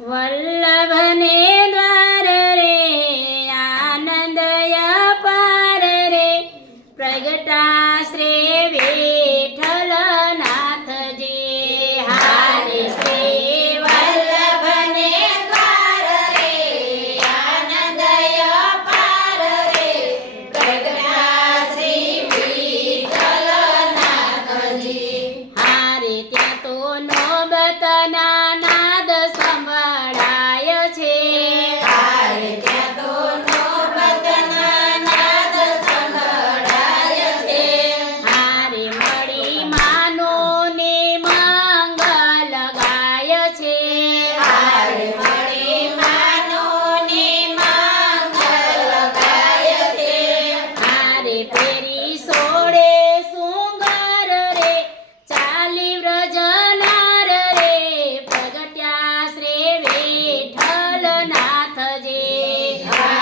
વલ્લભને દ્વાર રે આનંદ પાર રે પ્રગટા શ્રી વિઠ્ઠલ નાથજી હારે વલ્લભને દ્વાર રે રે પ્રગટા શ્રી વિઠ્ઠલ હારે ત્યાં તો નોબતના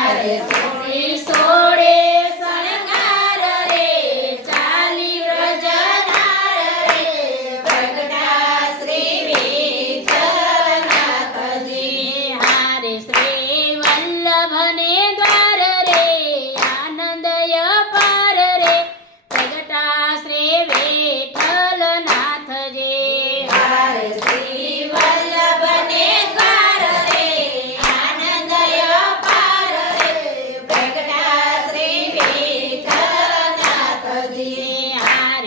તારે સોની સોની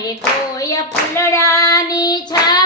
મારે કોયા ફૂલડાની છા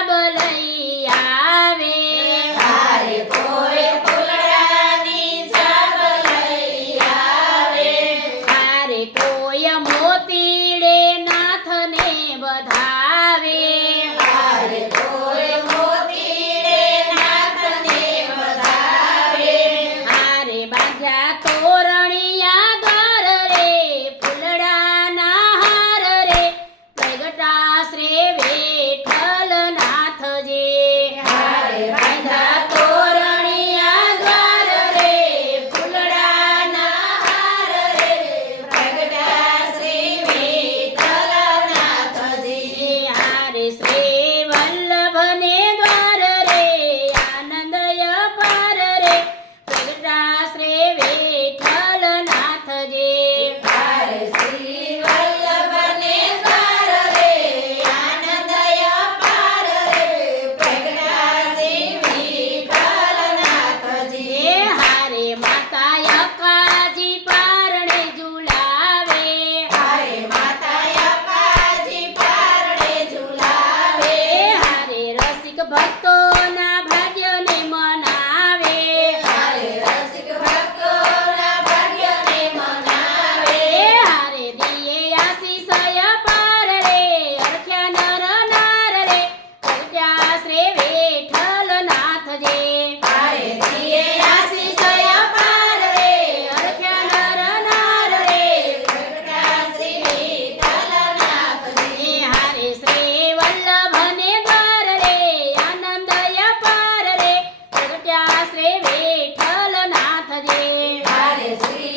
Dale, sí.